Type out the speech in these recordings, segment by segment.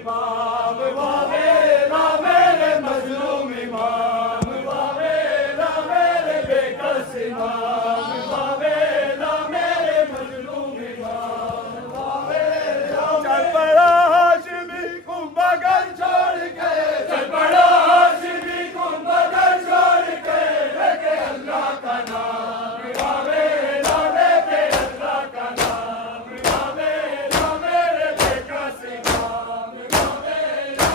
امام واویلا میرے مظلوم امام واویلا میرے بے کس امام واویلا میرے مظلوم امام واویلا چل پڑا ہاشمی کنبہ گر چھوڑ کے چل پڑا ہاشمی کنبہ گر چھوڑ کے لے کے اللہ کا نام واویلا لے کے اللہ کا نام واویلا میرے بے کس امام واویلا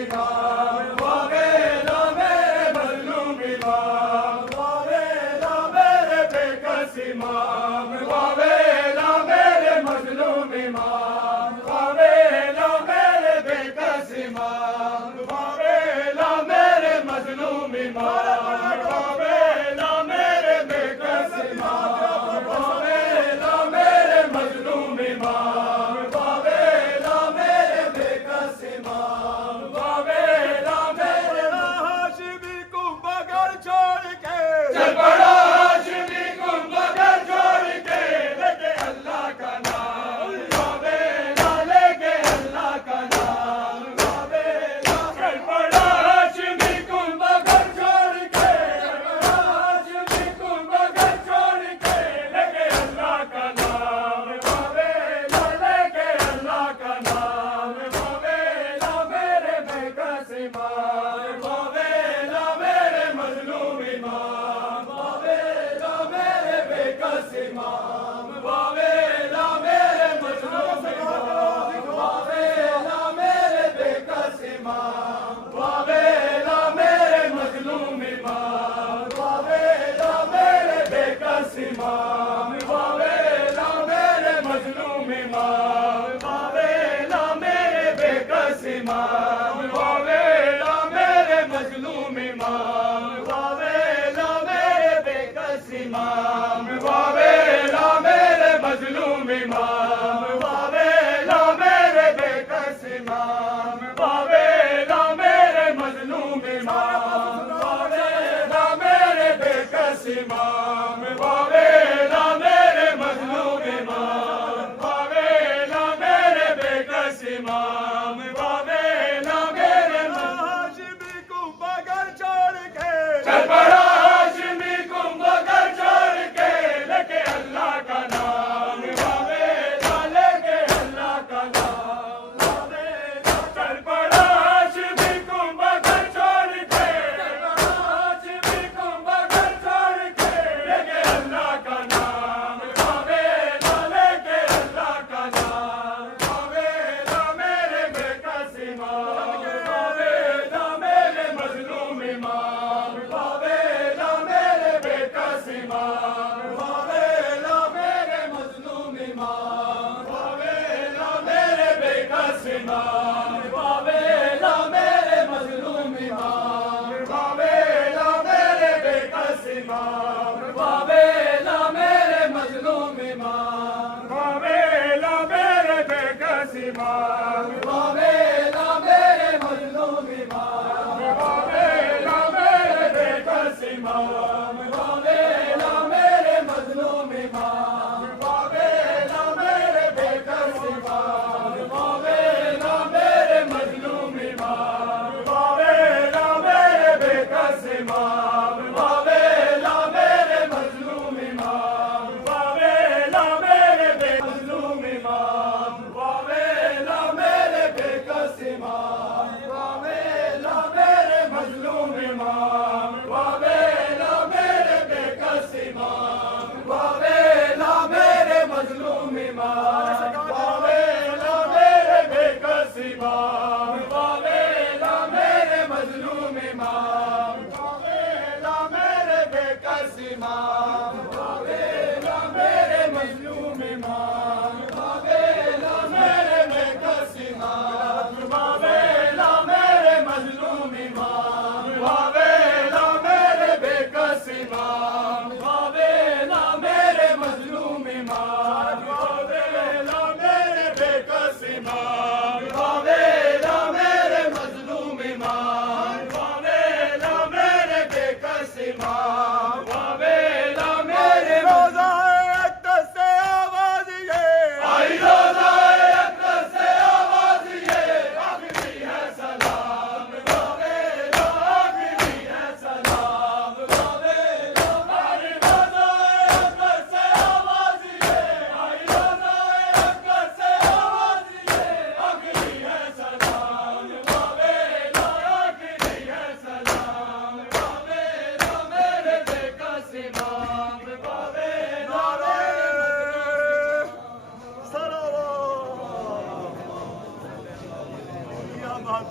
امام واویلا میرے مظلوم امام واویلا میرے بے کس امام واویلا میرے مظلوم امام واویلا میرے بے کس امام واویلا میرے مظلوم امام واویلا میرے بے کس امام واویلا میرے مظلوم امام واویلا میرے بے کس امام واویلا میرے ہاشمی کو بغیر چھوڑ کے چل پڑا ہاشمی کو بغیر چھوڑ کے لے کے اللہ کا نام واویلا لے کے اللہ کا نام واویلا چل پڑا ہاشمی کو بغیر چھوڑ کے چل پڑا ہاشمی کو بغیر چھوڑ کے لے کے اللہ کا نام واویلا لے کے اللہ کا نام واویلا میرے بے کس امام واویلا میرے مظلوم امام واویلا میرے بے کس امام واویلا میرے مظلوم امام واویلا میرے بے کس امام واویلا میرے مظلوم امام واویلا میرے بے کس امام واویلا میرے مظلوم امام واویلا میرے بے کس امام واویلا میرے مظلوم امام واویلا میرے بے کس امام واویلا میرے مظلوم امام واویلا میرے بے کس امام واویلا میرے مظلوم امام واویلا میرے بے کس امام واویلا میرے مظلوم امام واویلا میرے بے کس امام واویلا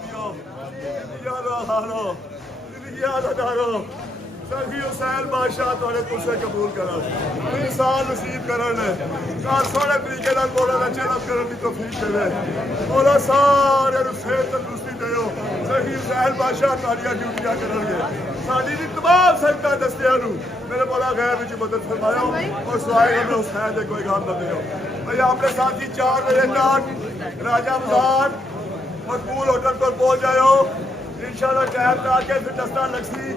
دیو یارو ہارو یارو دارو سرگی حسین بادشاہ تھوڑے تسے قبول کرا انسان نصیب کرنے کار سونے طریقے نال مولا دا چلت کرن دی توفیق دے مولا سارے نو صحت تندرستی دیو سرگی حسین بادشاہ تہاڈیاں ڈیوٹیاں کرن گے ساڈی دی تمام سنگتاں دستیاں نو میرے مولا غیب وچ مدد فرماؤ اور سوائے غم حسین دے کوئی غم نہ دیو بھئی اپنے ساتھی 4 بجے تک راجہ بازار مقبول ہوٹل پر پہنچ جاؤ انشاءاللہ ٹائم لا کے پھر دستہ لگسی